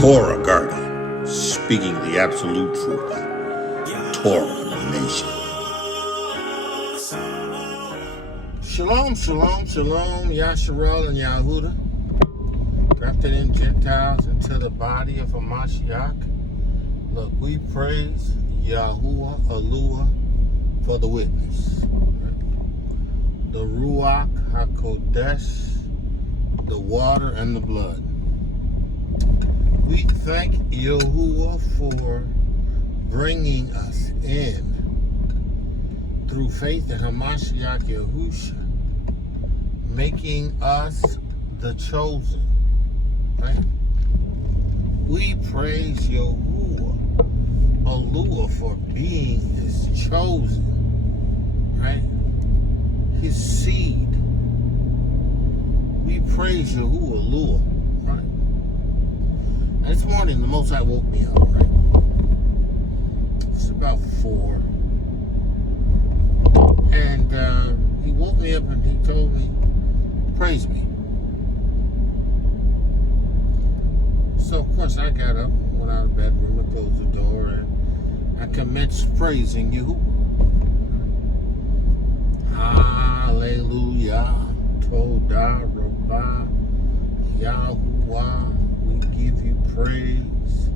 Torah guardian, speaking the absolute truth. Torah nation. Shalom, shalom, shalom, Yashar'el and Yahudah, grafted in Gentiles into the body of a Mashiach. Look, we praise Yahuah Elohiym for the witness. The RUACH HaKodesh, the water and the blood. We thank Yahuah for bringing us in through faith in Hamashiach Yahusha, making us the chosen. Right? We praise Yahuah Elohiym for being his chosen, right? His seed. We praise Yahuah Elohiym, right? And this morning, the Most High woke me up, right? It's about 4. And he woke me up and he told me, praise me. So, of course, I got up, went out of the bedroom and closed the door, and I commenced praising Yahuah. Hallelujah. Todah Rabbah. Yahuah. We give you praise.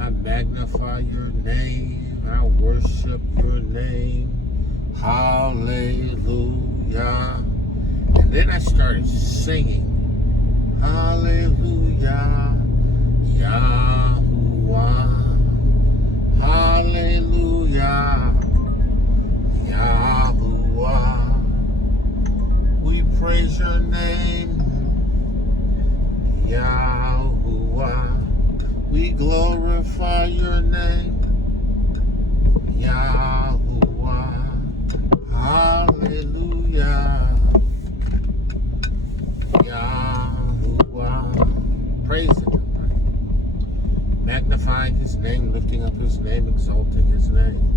I magnify your name. I worship your name. Hallelujah. And then I started singing. Hallelujah. Yahuah. Hallelujah. Yahuah. We praise your name. Yahuah. We glorify your name. Yahuah. Hallelujah. Yahuah. Praise him. Magnifying his name, lifting up his name, exalting his name.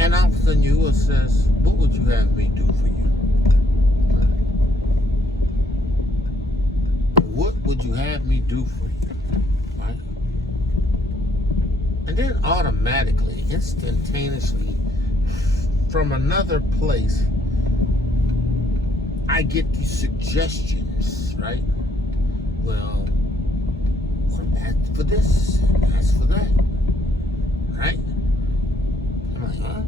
And often Yahuah says, what would you have me do for you? What would you have me do for you? Right? And then automatically, instantaneously, from another place, I get these suggestions, right? Well, ask for this, ask for that, right? I'm like, huh?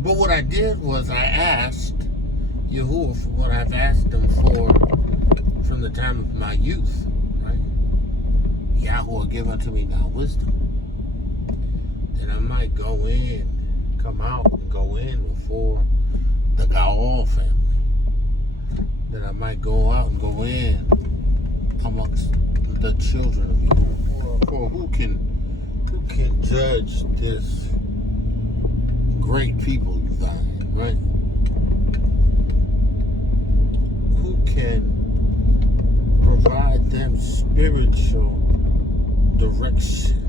But what I did was I asked Yahuah for what I've asked him for from the time of my youth, right? Yahuah, give unto me now wisdom. Then I might go in, come out and go in before the Giv'on family. Then I might go out and go in amongst the children of Yahuah. For who can judge this great people of thine, right? Who can provide them spiritual direction,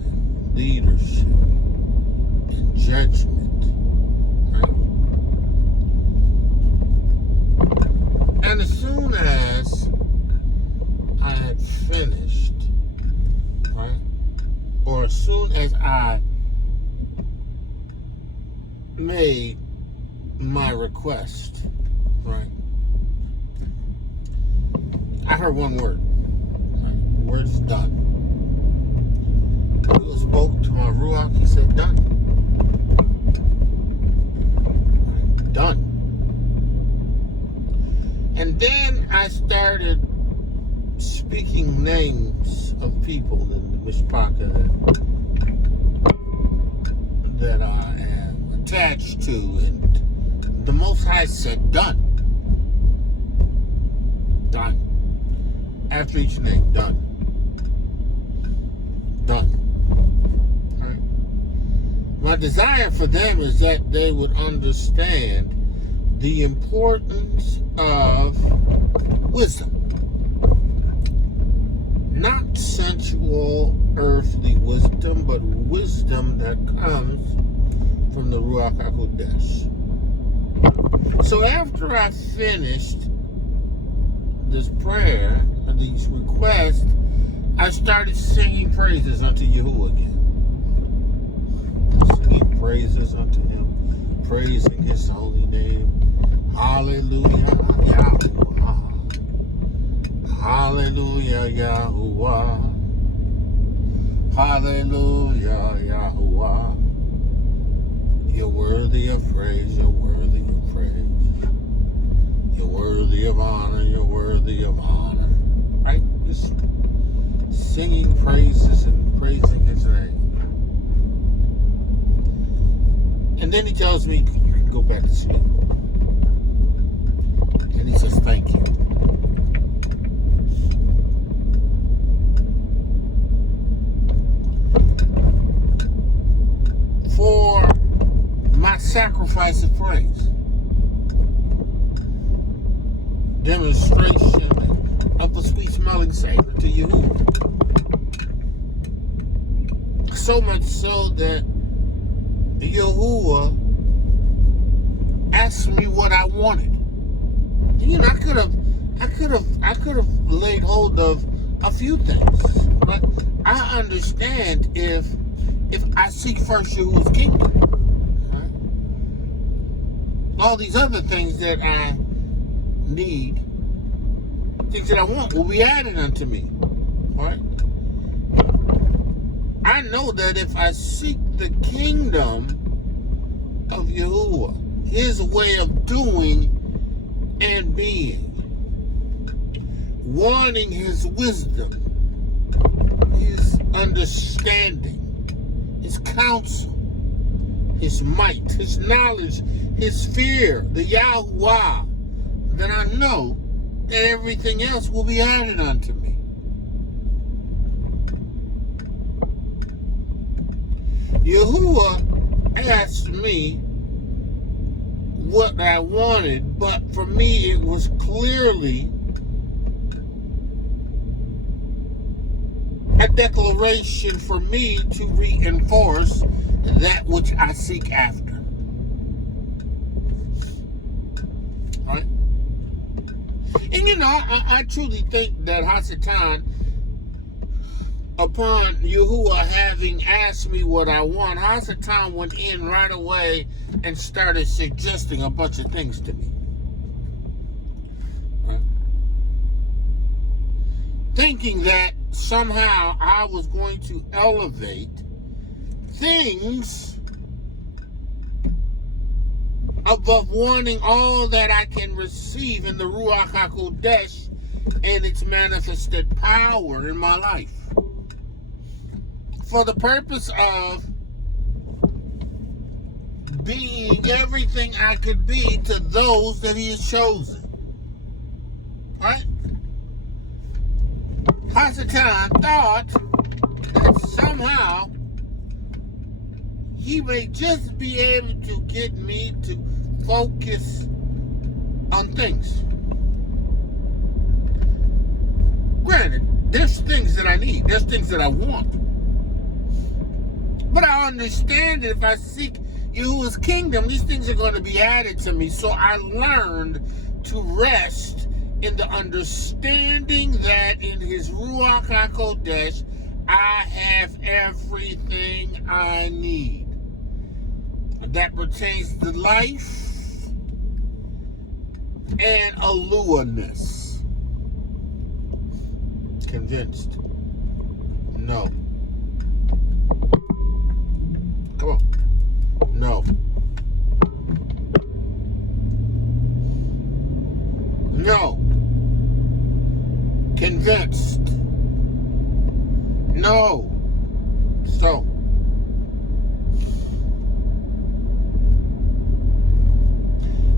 leadership, and judgment, right? And as soon as I had finished, right? Or as soon as I made my request, right? I heard one word. Right? The word's done. He spoke to my Ruach, he said, done. Right? Done. And then I started speaking names of people in the Mishpachah that I am attached to, and the Most High said, done. Done. After each name, done. Done. All right. My desire for them is that they would understand the importance of wisdom. Not sensual, earthly wisdom, but wisdom that comes from the Ruach HaKodesh. So after I finished this prayer and these requests, I started singing praises unto Yahuah again. Singing praises unto him, praising his holy name. Hallelujah, Yahuah. Hallelujah, Yahuah. Hallelujah, Yahuah. You're worthy of praise, you're worthy of praise. You're worthy of honor, you're worthy of honor. Right? Just singing praises and praising his name. And then he tells me, you can go back to sleep. And he says, thank you. For my sacrifice of praise. Demonstration of the sweet smelling savor to Yahuah. So much so that Yahuah asked me what I wanted. You know, I could have laid hold of a few things, but I understand if I seek first Yahuah's kingdom, right? All these other things that I need, things that I want, will be added unto me, right? I know that if I seek the kingdom of Yahuah, his way of doing and being, wanting his wisdom, his understanding, his counsel, his might, his knowledge, his fear, the Yahuah, then I know that everything else will be added unto me. Yahuah asked me what I wanted, but for me it was clearly a declaration for me to reinforce that which I seek after. Right? And you know, I truly think that Hasatan, upon Yahuah having asked me what I want, Hasatan went in right away and started suggesting a bunch of things to me. Right? Thinking that somehow I was going to elevate things above wanting all that I can receive in the Ruach HaKodesh and its manifested power in my life, for the purpose of being everything I could be to those that he has chosen. Right? Hasatan thought that somehow he may just be able to get me to focus on things. Granted, there's things that I need, there's things that I want. But I understand that if I seek Yahuah's kingdom, these things are going to be added to me. So I learned to rest in the understanding that in his Ruach HaKodesh, I have everything I need that pertains to life and allureness. Convinced? No. Come on. No. No. Convinced? No. So,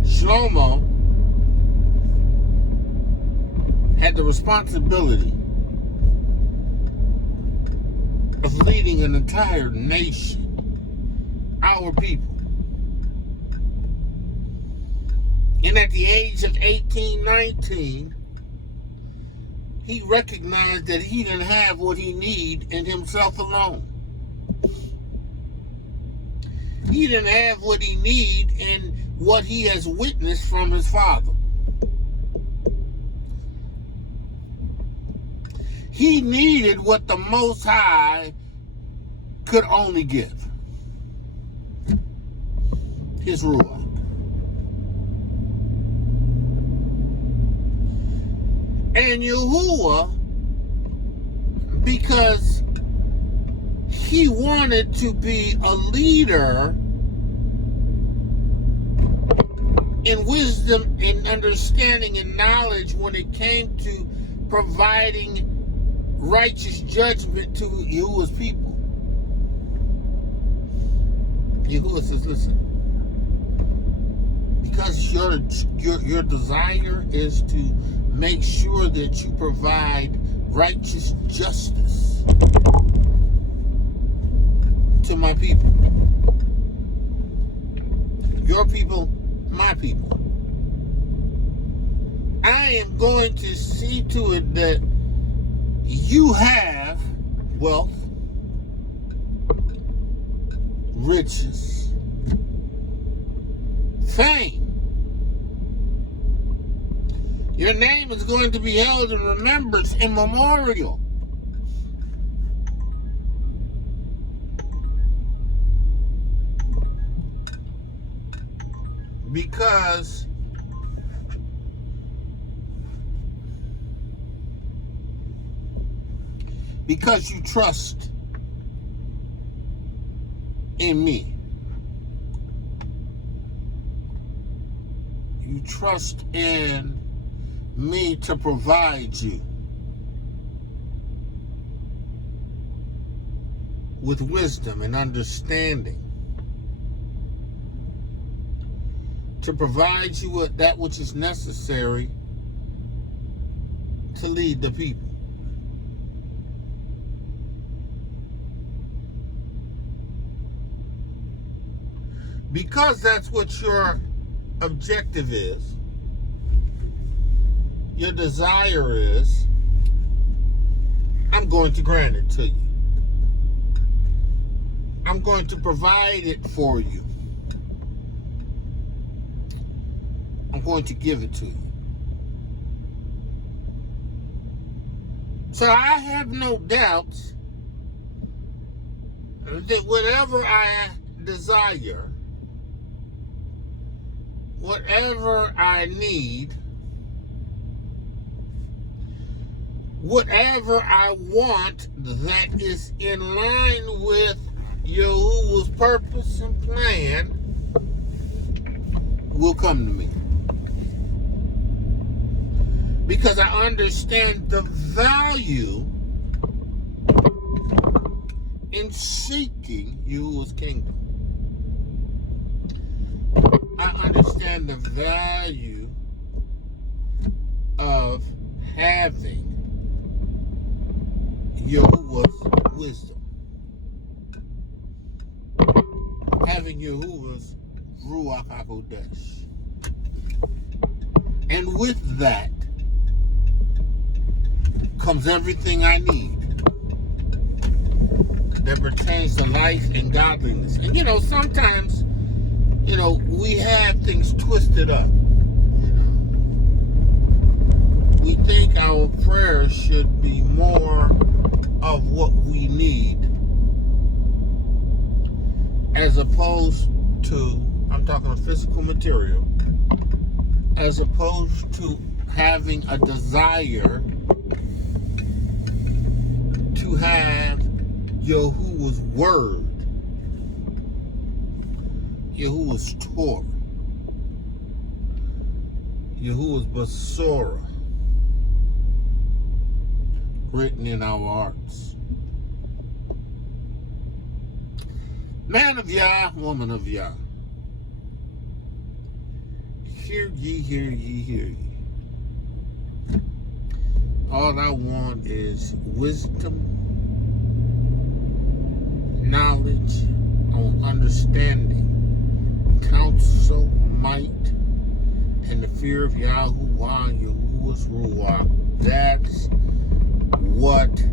Shalomah had the responsibility of leading an entire nation, our people. And at the age of 18, 19, he recognized that he didn't have what he needed in himself alone. He didn't have what he needed in what he has witnessed from his Father. He needed what the Most High could only give. His Ruach. And Yahuah, because he wanted to be a leader in wisdom and understanding and knowledge when it came to providing righteous judgment to Yahuah's people. Yahuah says, listen, because your desire is to make sure that you provide righteous justice to my people. Your people, my people. I am going to see to it that you have wealth, riches, fame. Your name is going to be held in remembrance and memorial. Because you trust in me. You trust in me to provide you with wisdom and understanding, to provide you with that which is necessary to lead the people. Because that's what your objective is, your desire is, I'm going to grant it to you. I'm going to provide it for you. I'm going to give it to you. So I have no doubts that whatever I desire, whatever I need, whatever I want that is in line with Yahuah's purpose and plan will come to me. Because I understand the value in seeking Yahuah's kingdom. I understand the value of having Yahuah's wisdom. Having Yahuah's Ruach HaKodesh. And with that comes everything I need that pertains to life and godliness. And sometimes, we have things twisted up. We think our prayers should be more of what we need, as opposed to, I'm talking of physical material, as opposed to having a desire to have Yahuah's word, Yahuah's Torah, Yahuah's Basora written in our hearts. Man of Yah, woman of Yah, hear ye, hear ye, hear ye. All I want is wisdom, knowledge, understanding, counsel, might, and the fear of Yahuah, Yahuah's Ruach. That's what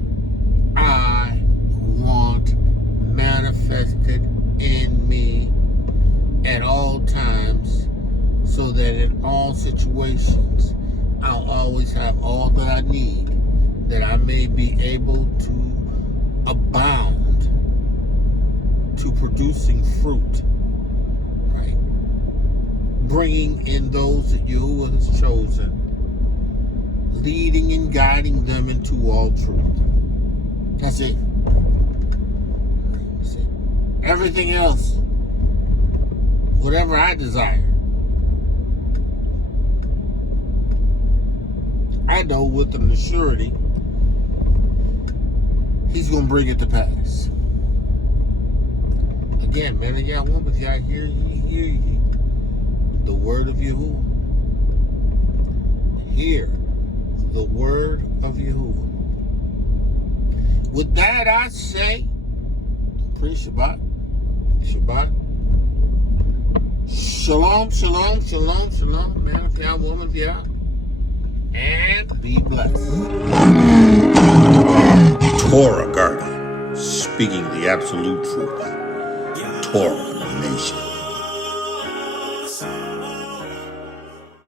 I want manifested in me at all times so that in all situations I'll always have all that I need, that I may be able to abound to producing fruit, right? Bringing in those that Yahuah has chosen, leading and guiding them into all truth. That's it. That's it. Everything else, whatever I desire, I know with an assurity He's going to bring it to pass. Again, man of Yahuah, if y'all hear ye, the word of Yahuah. Hear the word of Yahuah. With that, I say, pre-Shabbat, Shabbat. Shalom, shalom, shalom, shalom, man of Yah, woman of Yah, and be blessed. Torah Garden, speaking the absolute truth. Torah Nation.